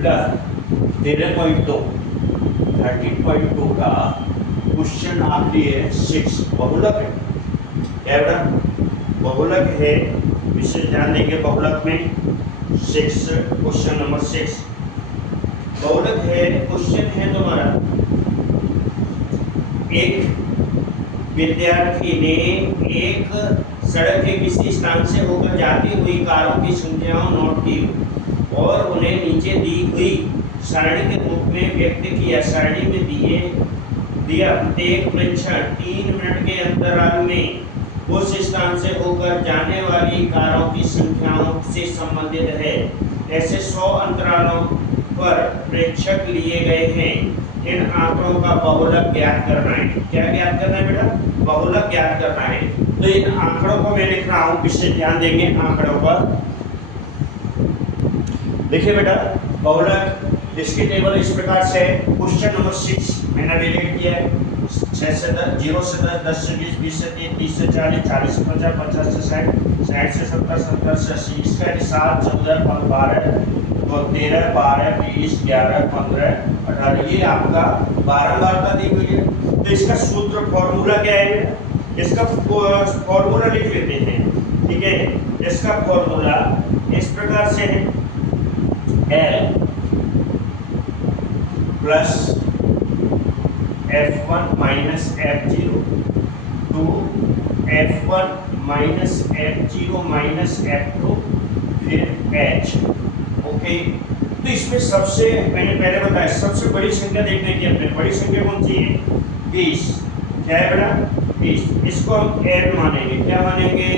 Plus 13.2 13.2 का question आप लिए 6 बहुलक है। क्या बेटा बहुलक है, विशेष ध्यान देंगे बहुलक में 6 क्वेश्चन नंबर 6 बहुलक है। क्वेश्चन है तुम्हारा, एक विद्यार्थी ने एक सड़क के किसी स्थान से होकर जाती हुई कारों की संख्याओं नोट की और उन्हें नीचे दी हुई सारणी के रूप में व्यक्त किया। सारणी में दिया प्रत्येक प्रेक्षण 3 मिनट के अंतराल में उस स्थान से होकर जाने वाली कारों की संख्याओं से संबंधित है। ऐसे 100 अंतरालों पर प्रेक्षक लिए गए हैं। इन आंकड़ों का बहुलक ज्ञात करना है। क्या ज्ञात करना है बेटा? बहुलक ज्ञात करना है। तो इन आंकड़ों को मैं लिख रहा हूँ, विशेष ध्यान देंगे आंकड़ों पर। देखिए बेटा बहुलक इसकी टेबल इस प्रकार से, क्वेश्चन नंबर 6 मैंने रिलेट किया है 6 से 10, 0 से 10, 10 से 20, 20 से 30, 30 से 40, 40 से 50, 50 से 60, 60 से 70, 70 से 80। इसका हिसाब 14, 12, 13, 12, 20, 11, 15, 18 ये आपका 12 वार्ता दी हुई है। तो इसका सूत्र फॉर्मूला क्या है? इसका फॉर्मूला लिख लेते हैं, ठीक है। इसका फॉर्मूला इस प्रकार से है, L plus F1 minus F0 two F1 minus F0 minus F2 फिर H। ओके, तो इसमें सबसे मैंने पहले बताया सबसे बड़ी संख्या देखने की, अपने बड़ी संख्या कौन सी है? 20। क्या है बेटा? 20। इसको हम L मानेंगे। क्या मानेंगे?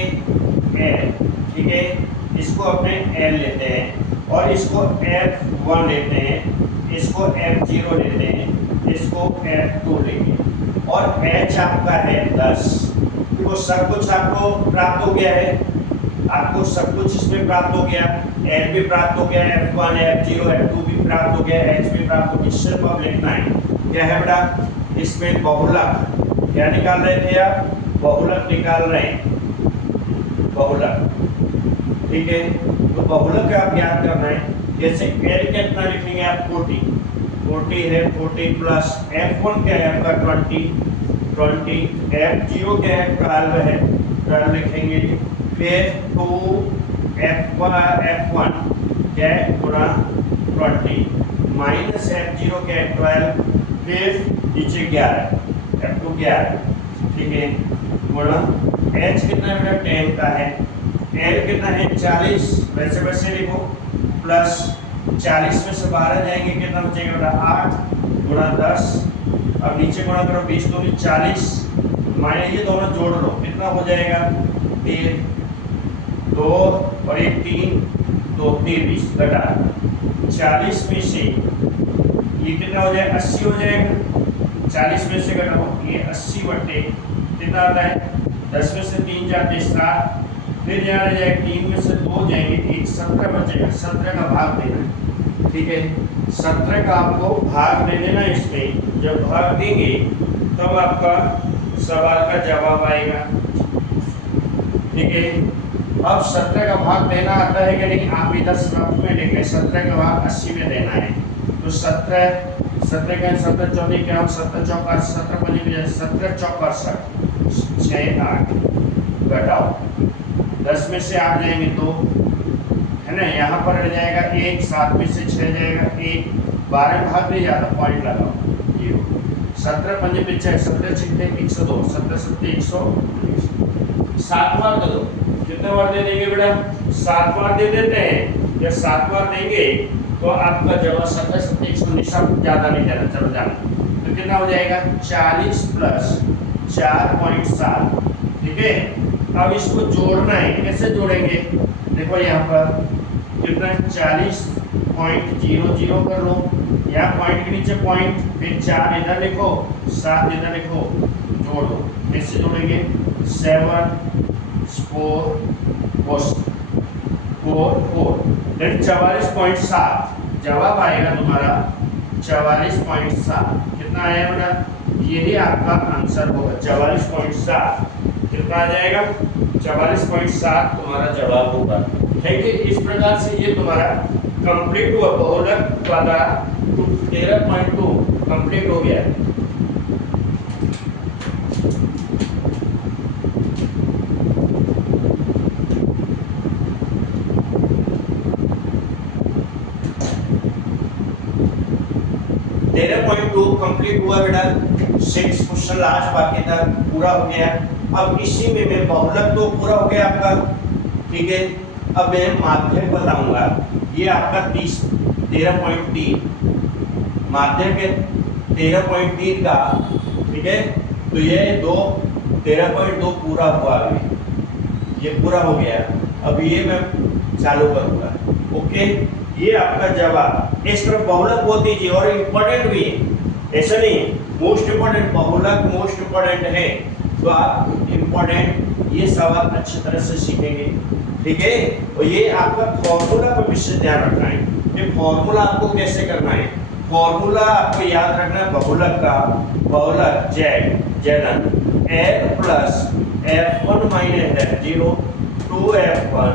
L, ठीक है। इसको अपने L लेते हैं और इसको F1 लेते हैं, इसको F0 लेते हैं, इसको F2 लेंगे और H आपका है 10। तो सब कुछ आपको प्राप्त हो गया है, आपको सब कुछ इसमें प्राप्त हो गया। L भी प्राप्त हो गया, F1, F0, F2 भी प्राप्त हो गया, H भी प्राप्त हो गया। सिर्फ अब लिखना है क्या है बेटा? इसमें बहुलक क्या निकाल रहे थे आप? बहुलक निकाल रहे हैं, बहुलक, ठीक है। तो बहुलक आप याद करना है। जैसे L कितना लिखेंगे आप? 40 है, 40 प्लस F1 क्या है आपका? 20, F0 क्या है? 12 है, 12 लिखेंगे। फिर 2 F1 क्या है? पूरा 20 माइनस F0 क्या है? 12, फिर नीचे 11, F2 11, ठीक है। बोला H कितना बेटा? 10 का है। L कितना है? 40, वैसे वैसे लिखो, प्लस 40 में से 12 जाएंगे, कितना बचेगा बेटा? 8 गुणा 10, अब नीचे गुणा करो, 20 दूनी 40, माइनस ये दोनों जोड़ लो, कितना हो जाएगा? 3, 2 और 1 3, 2 23 घटा 40 में से ये कितना हो जाएगा? 80 हो जाएगा। 40 में से घटाओ, ये 80 बटे कितना आता है? 10 में से 3 जाते 7, फिर यहाँ रह जाएगा 3 में से 2 जाएंगे, एक 17 बचेगा। 17 का भाग देना, ठीक है। 17 का आपको भाग दे देना। इसमें जब भाग देंगे तब आपका सवाल का जवाब आएगा, ठीक है। अब 17 का भाग देना आता है कि नहीं? आप इधर रफ में लिखें, 17 का भाग 80 में देना है। तो 17 का 17 चौथी क्या? 17 चौका 17 बजे 17 चौका 6 8 घटाओ 10 में से 8 जाएंगे 2, है ना। यहाँ पर रह जाएगा 1, 7 में से 6 जाएगा 1, 12 भाग नहीं जाता, पॉइंट लगाओ 0। 17 पंजे पे 6, 17 छिक्के 102, 17 7 100, 7 बार दे दो। कितने बार दे देंगे बेटा? 7 बार दे देते हैं। जब 7 बार देंगे तो आपका जवाब 17 7 119, ज़्यादा नहीं जाना, चलो जाना। तो कितना हो जाएगा? 40 प्लस 4.7, ठीक है। अब इसको जोड़ना है, कैसे जोड़ेंगे? देखो यहाँ पर कितना 40.00 कर लो, यहाँ पॉइंट के नीचे पॉइंट, फिर 4 इधर लिखो, 7 इधर लिखो, जोड़ दो। कैसे जोड़ेंगे? 7 4 4 44.7 जवाब आएगा तुम्हारा 44.7। कितना आया बेटा? यही आपका आंसर होगा 44.7। कितना आ जाएगा? 44.7 तुम्हारा जवाब होगा। ठीक है, इस प्रकार से ये तुम्हारा कंप्लीट हुआ, बहुलक वाला 13.2 कंप्लीट हो गया। कंप्लीट हुआ बेटा, 6 क्वेश्चन लास्ट बाकी था, पूरा हो गया। अब इसी में मैं बहुलक तो पूरा हो गया आपका, ठीक है। अब मैं माध्यक बताऊंगा, ये आपका 13.3 माध्यक है 13.3 का, ठीक है। तो ये 13.2 पूरा हुआ, अभी ये पूरा हो गया। अब ये मैं चालू करूंगा, ओके। ये आपका जवाब। इस तरफ बहुलक बहुत ईजी और इम्पोर्टेंट भी है, ऐसा नहीं मोस्ट इम्पोर्टेंट, बहुलक मोस्ट इम्पोर्टेंट है। तो आप इम्पोर्टेंट ये सवाल अच्छी तरह से सीखेंगे, ठीक है। और ये आपका फॉर्मूला पर विशेष ध्यान रखना है, ये फॉर्मूला आपको कैसे करना है। फॉर्मूला आपको याद रखना है बहुलक का, बहुलक जनन L plus F1 minus F0 2F1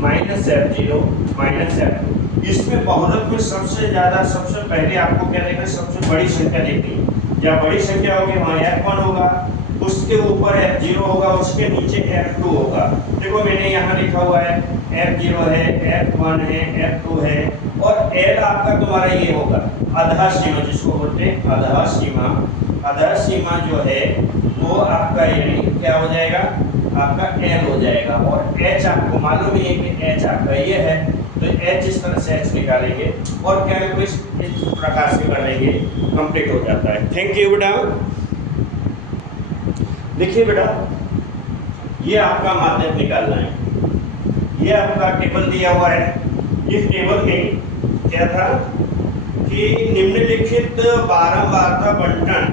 minus F0 minus F2। इसमें बहुलक में सबसे ज्यादा, सबसे पहले आपको क्या देखना है, सबसे बड़ी संख्या देखनी है। जहाँ बड़ी संख्या होगी वहाँ F1 होगा, उसके ऊपर F0 होगा, उसके नीचे F2 होगा। देखो मैंने यहाँ लिखा हुआ है F0 है, F1 है, F2 है, और L आपका तुम्हारा ये होगा आधार सीमा, जिसको बोलते हैं आधार सीमा। आधार सीमा जो है वो आपका यानी क्या हो जाएगा, आपका L हो जाएगा। और H आपको मालूम ही है कि H आपका ये है, तो H इस तरह से H निकालेंगे और कैलकुलेट इस प्रकार से कर लेंगे, कंप्लीट हो जाता है। थैंक यू बेटा। देखिए बेटा, ये आपका माध्यक निकालना है। ये आपका टेबल दिया हुआ है। इस टेबल में क्या था कि निम्नलिखित बारंबारता बंटन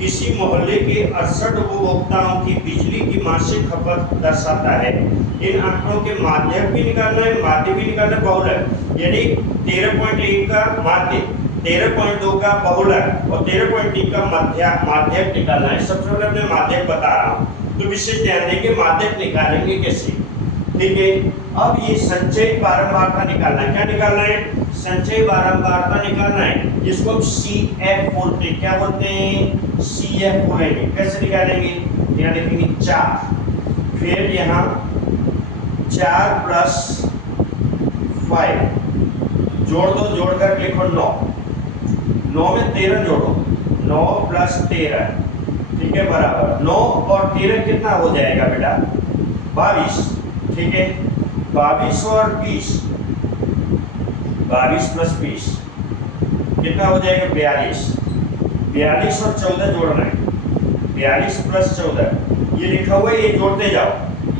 किसी मोहल्ले के 68 उपभोक्ताओं की बिजली की मासिक खपत दर्शाता है। इन आंकड़ों के माध्यक भी निकालना है, माध्य भी निकालना है, बहुलक। यानी 13.1 का माध्य, 13.2 का बहुलक और 13.3 का माध्यक निकालना है। सबसे पहले मैं माध्यक बता रहा हूँ, तो विशेष ध्यान देंगे माध्यक निकालेंगे कैसे, ठीक है। अब ये संचयी बारंबारता निकालना है। क्या निकालना है, संचयी बारंबारता निकालना है, जिसको हम CF बोलते हैं। क्या बोलते हैं, CF बोलेंगे। कैसे निकालेंगे, यहाँ लिखेंगे 4, फिर यहाँ 4 प्लस 5 जोड़ दो, जोड़ कर लिखो 9, 9 में 13 जोड़ो, 9 प्लस 13, ठीक है, बराबर 9 और 13 कितना हो जाएगा बेटा, 22, ठीक है। 22 और 20, 22 प्लस 20 कितना हो जाएगा, 42। 42 और 14 जोड़ना है, 42 प्लस 14 ये लिखा हुआ है, ये जोड़ते जाओ।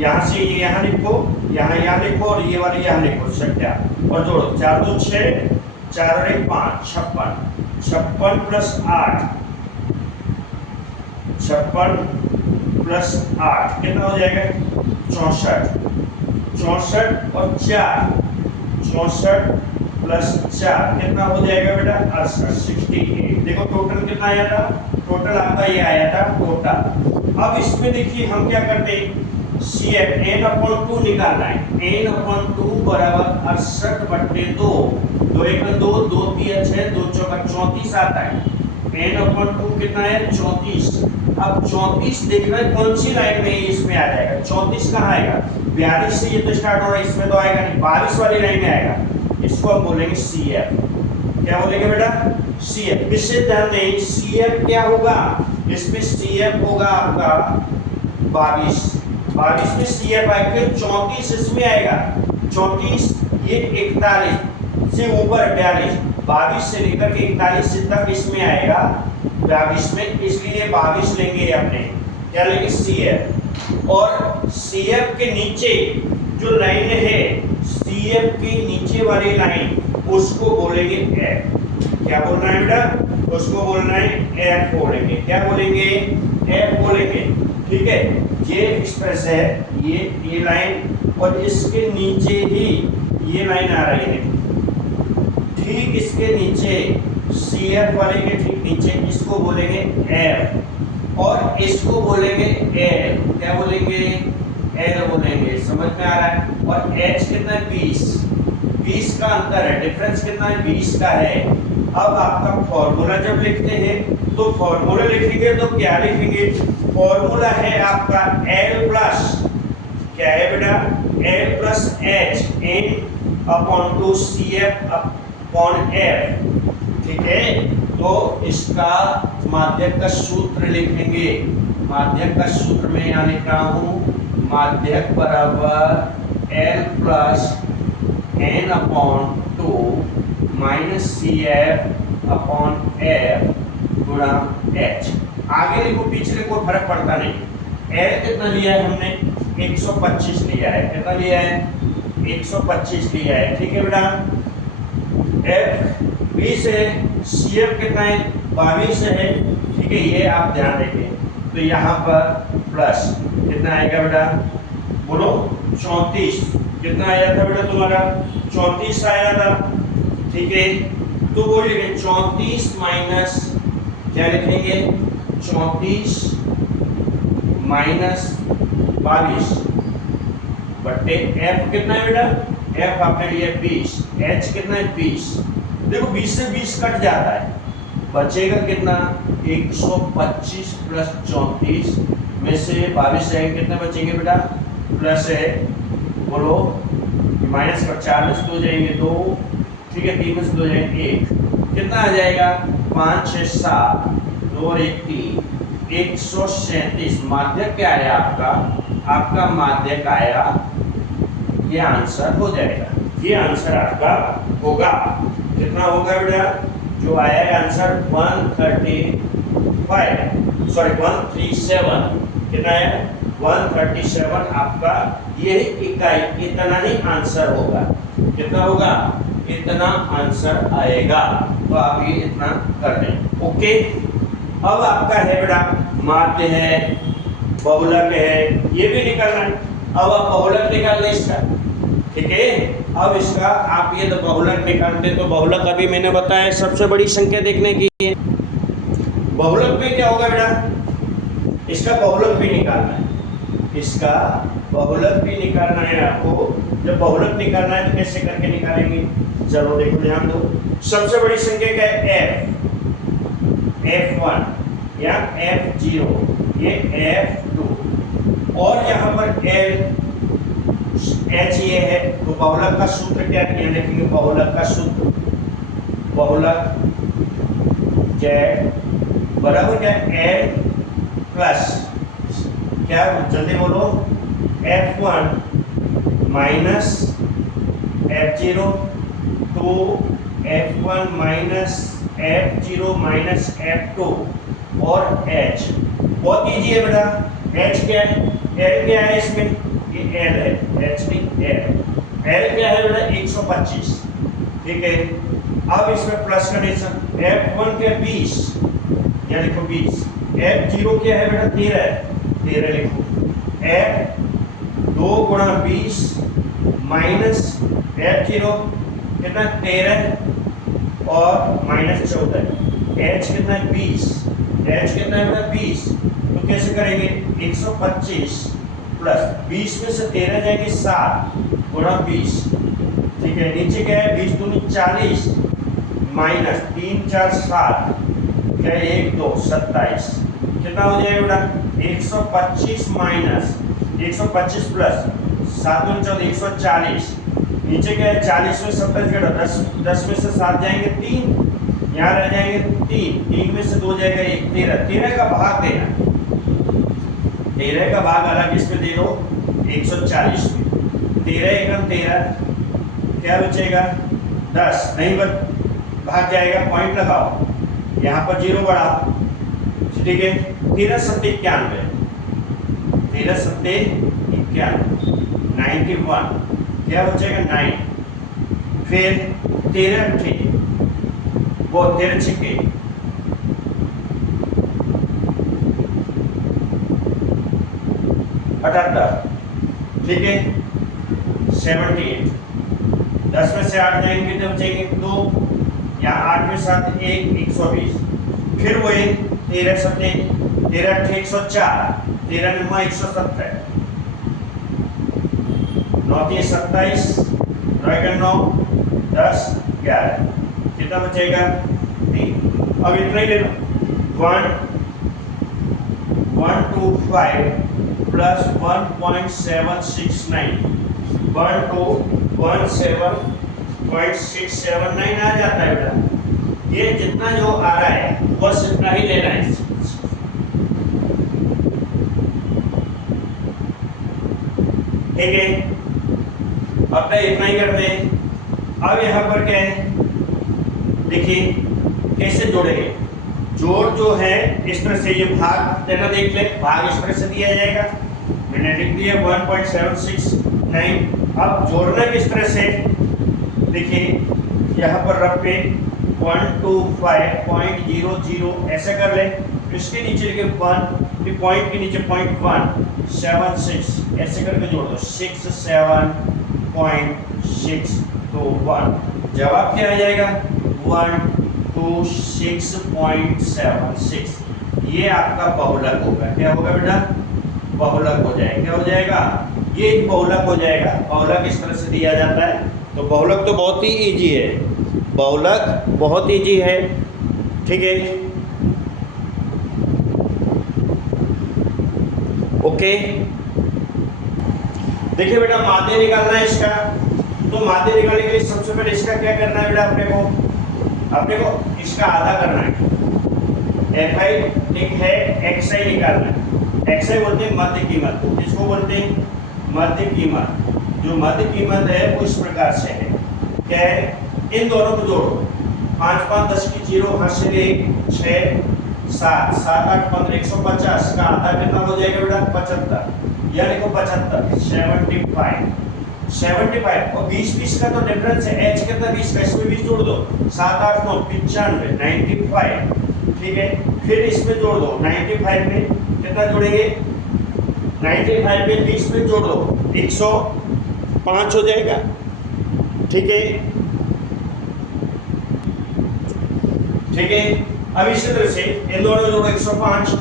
यहाँ से ये यहाँ लिखो, यहाँ लिखो, और ये वाली यहाँ लिखो संख्या और जोड़ो। 4 2 6, 4 और 1 5, 56, 56 प्लस 8, 56 प्लस 8 कितना हो जाएगा, 64, 64 और 4, 64 प्लस 4 कितना हो जाएगा बेटा, 68। देखो टोटल कितना आया था, टोटल आपका ये आया था टोटल। अब इसमें देखिए हम क्या करते हैं, CF n/2 निकालना है। n/2 बराबर 68/2, 2 1 2, 2 3 6, 2 4 34 आता है। n/2 कितना है, 34। अब 34 देखना है कौन सी लाइन में इसमें आ जाएगा, 34 कहाँ आएगा, 42 से ये तो स्टार्ट हो रहा है, इसमें तो आएगा नहीं, 22 वाली लाइन में आएगा। इसको हम बोलेंगे CF। क्या बोलेंगे बेटा, CF। विशेष ध्यान दें, CF क्या होगा, इसमें CF होगा आपका 22, 22 में CF आएगा, 34 इसमें आएगा, 34 ये 41 से ऊपर 42, 22 से लेकर के 41 तक इसमें आएगा 22 में, इसलिए 22 लेंगे अपने, क्या लेंगे, CF। और CF के नीचे जो लाइन है, CF के नीचे वाली लाइन उसको बोलेंगे F। क्या बोलना है बेटा, उसको बोलना है F बोलेंगे। क्या बोलेंगे, F बोलेंगे, ठीक है। ये एक्सप्रेस है, ये लाइन, और इसके नीचे ही ये लाइन आ रही है, ठीक इसके नीचे CF वाले के ठीक नीचे इसको बोलेंगे F, और इसको बोलेंगे L। क्या बोलेंगे, एल बोलेंगे, समझ में आ रहा है। और एच कितना है 20, 20 का अंतर है, डिफरेंस कितना है 20 का है। अब आपका फॉर्मूला जब लिखते हैं तो फॉर्मूला लिखेंगे तो क्या लिखेंगे, फॉर्मूला है आपका एल प्लस, क्या है बेटा, L plus H N upon two C F upon F, ठीक है। तो इसका माध्यक का सूत्र लिखेंगे, माध्यक का सूत्र में यहाँ लिख रहा हूँ, माध्यक बराबर L plus N upon two minus C F upon F गुणा एच। आगे लिखो पीछे लिखो, फर्क पड़ता नहीं। एल कितना लिया है हमने, 125 लिया है, कितना लिया है 125 लिया है, ठीक है बेटा। एफ 20 है, सी एफ कितना है 22 है, ठीक है, ये आप ध्यान रखें। तो यहाँ पर प्लस कितना आएगा बेटा, बोलो 34, कितना आया था बेटा तुम्हारा 34 आया था, ठीक है। तो वो लिखेंगे 34 माइनस, क्या लिखेंगे 34 माइनस 22 बट्टे एफ कितना है बेटा, एफ आपने लिया 20, एच कितना है 20, देखो 20 से 20 कट जाता है, बचेगा कितना 125 प्लस 34 में से 22 है, कितने बचेंगे बेटा, प्लस है, बोलो माइनस का 4 में से 2 जाएंगे 2, ठीक है, 3 में से 2 जाएंगे 1, कितना आ जाएगा 5 6 7 2 और 1 3, 137। माध्यक क्या आया आपका, आपका माध्यक आया, ये आंसर हो जाएगा, ये आंसर आपका होगा, कितना होगा बेटा, जो आया है आंसर 137, कितना है 137 आपका, यही इकाई, इतना ही आंसर होगा, कितना होगा, इतना आंसर आएगा। तो आप ये इतना कर दें, ओके। अब आपका है बेटा माध्य है, बहुलक है, ये भी निकालना है। अब आप बहुलक निकाल लें इसका, ठीक है। अब इसका आप ये तो बहुलक निकालते, तो बहुलक अभी मैंने बताया सबसे बड़ी संख्या देखने की है। बहुलक में क्या होगा बेटा, इसका बहुलक भी निकालना है, इसका बहुलक भी निकालना है आपको। जब बहुलक निकालना है तो कैसे करके निकालेंगे, चलो देखो ध्यान दो। सबसे बड़ी संख्या क्या है एफ, F1 या F0, ये F2 और यहाँ पर L H ये है। तो बहुलक का सूत्र क्या है, लिखेंगे बहुलक का सूत्र, बहुलक Z बराबर क्या है L प्लस, क्या जल्दी बोलो, F1 minus F0 two F1 minus F0 minus F2 और H। बहुत इजी है बेटा, H क्या है, L क्या है इसमें, ये L है, H नहीं L क्या है बेटा 125, ठीक है। अब इसमें प्लस कंडीशन, F1 क्या 20, या लिखो 20, F0 क्या है बेटा 13 लिखो, F2 गुणा 20 माइनस F0 कितना 13 और माइनस 14, H कितना है 20, H कितना है बेटा 20, तो कैसे करेंगे 125 प्लस 20 में से 13 जाएंगे 7 गुणा 20, ठीक है। नीचे क्या है 20 दूनी 40 माइनस 3 4 7, क्या 1 2 27, कितना हो जाएगा बेटा 125 माइनस 125 प्लस 7 दूनी 14 140, नीचे क्या है 40 में 27 घटा 10 में से 7 जाएंगे 3, यहाँ रह जाएंगे 3 में से 2 जाएगा 1, 13 का भाग देना, 13 का भाग अलग इसमें दे दो 140 में, 13 एकम 13, क्या बचेगा 10, नहीं भाग जाएगा, पॉइंट लगाओ, यहाँ पर 0 बढ़ाओ, ठीक है। 13 सत्ते 91, 13 सत्ते 91, क्या बचेगा 9, फिर 13 थे वो 13 छिके 78, ठीक है 78, 10 में से 8 जाएंगे तो बचेंगे 2, यहाँ 8 में 7 1 120, फिर वही 13 सत्ते 13 104, 13 9 170, 9 3 27, राइट एंड 9 10 11, कितना बचेगा 3। अब इतना ही ले लो, 125 प्लस 1.769, 121.679 आ जाता है बेटा। ये जितना जो आ रहा है बस इतना ही लेना है। ठीक है, अब इतना ही करते हैं। अब यहाँ पर क्या है देखिए कैसे जोड़ेंगे। जोड़ जो है इस तरह से, ये भाग देना देख ले, भाग इस तरह से दिया जाएगा, मैंने लिख दिया 1.769। अब जोड़ना किस तरह से देखिए, यहाँ पर रख पे 125.00 ऐसे कर ले, इसके नीचे लिखे 1, पॉइंट के नीचे 0.176 ऐसे करके जोड़ दो, 67.6 तो 1, जवाब क्या आ जाएगा 126.76। ये आपका बहुलक होगा। क्या होगा बेटा, बहुलक हो जाएगा। क्या हो जाएगा, ये बहुलक हो जाएगा। बहुलक इस तरह से दिया जाता है। तो बहुलक तो बहुत ही इजी है, बहुलक बहुत इजी है। ठीक है, ओके। देखिए बेटा माध्य निकालना है इसका, तो माध्य निकालने के लिए सबसे पहले इसका क्या करना है बेटा, अपने को इसका आधा करना है। fi ठीक है, xi निकालना है। xi बोलते हैं मध्य कीमत, इसको बोलते हैं मध्य कीमत। जो मध्य कीमत है वो इस प्रकार से है, क्या है, इन दोनों को जोड़ो, 5 5 10 की 0, हाथ से 1 6 7 7 8 15 150 का आधा कितना हो जाएगा बेटा 75, या लिखो 75 75 और 20 20 का तो डिफरेंस है, h कितना 20 का, इसमें 20 जोड़ दो, 7 8 9 95 95। ठीक है, फिर इसमें जोड़ दो, 95 में कितना जोड़ेंगे, 95 में 20 में जोड़ दो, 105 हो जाएगा। ठीक है, ठीक है। अब इसी तरह से इन दोनों जोड़ो, 105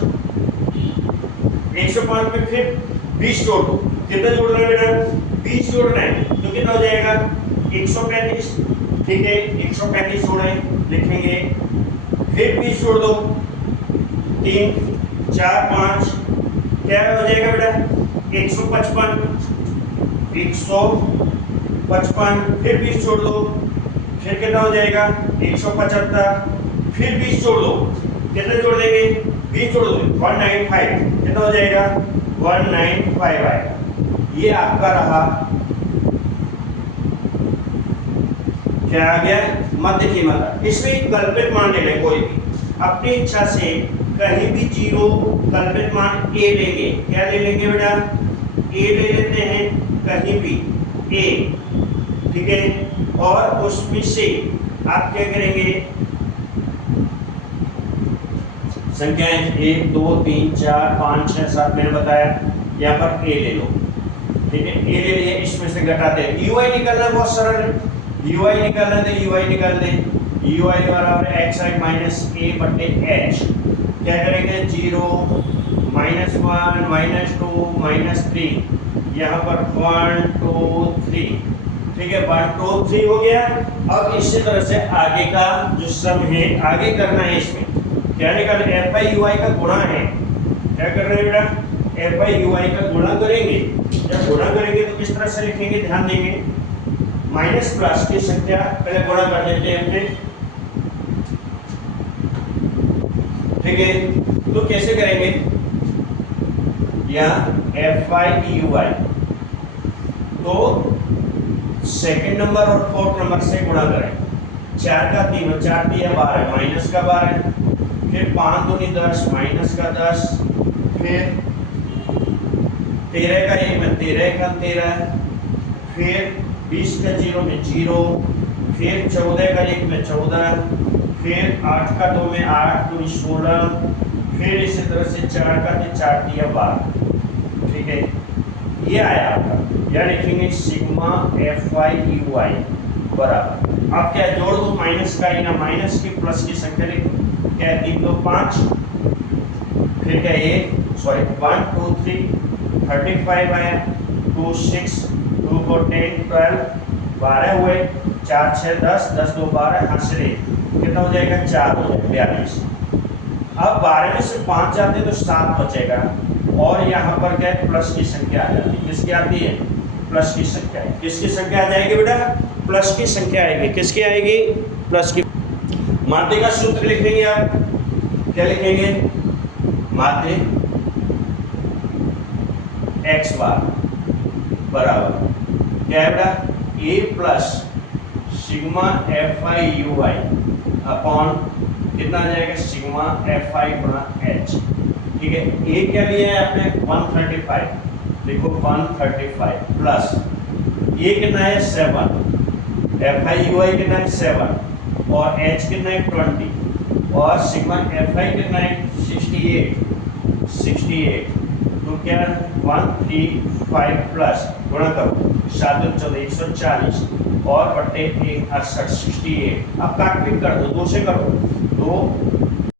में फिर 20 जोड़ दो, कितना जोड़ना है बेटा 20 जोड़ना है, तो कितना हो जाएगा 135। ठीक है, 135 जोड़े लिखेंगे, फिर 20 जोड़ दो, 3 4 5, क्या हो जाएगा बेटा 155, फिर 20 जोड़ दो, फिर कितना हो जाएगा 175, फिर 20 जोड़ दो, कितने जोड़ देंगे 20 जोड़ दो, 195, कितना हो जाएगा 195 आएगा। ये आपका रहा, क्या आ गया मध्य कीमत। इसमें कल्पित मान ले लें, कोई भी अपनी इच्छा से कहीं भी 0 कल्पित मान a लेंगे। क्या ले लेंगे बेटा, a ले लेते हैं कहीं भी a। ठीक है, और उसमें से आप क्या करेंगे, संख्याएं 1 2 3 4 5 6 7 मैंने बताया, यहाँ पर a ले लो। ठीक है, a ले लिए, इसमें से घटाते हैं, ui निकालना बहुत सरल है, ui निकालना है तो ui निकाल दें, ui बराबर xi माइनस a बटे h। क्या करेंगे 0 -1 -2 -3, यहाँ पर 1 2 3। ठीक है, 1 2 3 हो गया। अब इसी तरह से आगे का जो सम है आगे करना है, इसमें क्या निकाल fi ui का गुणा है। क्या कर रहे हैं बेटा, fi ui का गुणा करेंगे। जब गुणा करेंगे तो किस तरह से लिखेंगे, ध्यान देंगे, माइनस प्लस की संख्या पहले गुणा कर देते हैं हमने। ठीक है, तो कैसे करेंगे, या fi ui तो सेकंड नंबर और फोर्थ नंबर से गुणा करें, 4 का 3 और 4 दिया 12, माइनस का 12, फिर 5 दूनी 10 माइनस का 10, फिर 13 का 1 में 13 का 13, फिर 20 का 0 में 0, फिर 14 का 1 में 14, फिर 8 का 2 में 8 दूनी 16, फिर इसी तरह से 4 का 4 दिया 12। ठीक है, ये आया आपका, या लिखेंगे सिग्मा fi ui बराबर, अब क्या जोड़ दो, माइनस का या माइनस की प्लस की संख्या लिखो, क्या 3 2 5, फिर क्या 1 2 3 35 आया, 2 6 2 2 4 10 12 12 हुए, 4 6 10 10 2 12 हाथ से कितना हो जाएगा 4 हो जाएगा 42। अब 12 में से 5 जाते तो 7 बचेगा और यहाँ पर क्या है प्लस की संख्या आ जाती है। किसकी आती है? प्लस की संख्या है। किसकी संख्या आ जाएगी बेटा? प्लस की संख्या आएगी। किसकी आएगी? प्लस की। माध्य का सूत्र लिखेंगे आप, क्या लिखेंगे? माध्य x बार बराबर क्या है बेटा? a plus sigma F I you I upon कितना आ जाएगा? सिग्मा एफ आई गुणा एच। ठीक है, a क्या लिया है आपने? 135, देखो 135 प्लस a कितना है? 7, एफ आई यू आई कितना है? 7 और h कितना है? 20 और सिग्मा एफ आई कितना है? 68। तो क्या 135 प्लस गुणा करो 7 14 140 और बट्टे 1 68 68। अब काट पीट कर दो, 2 से करो, 2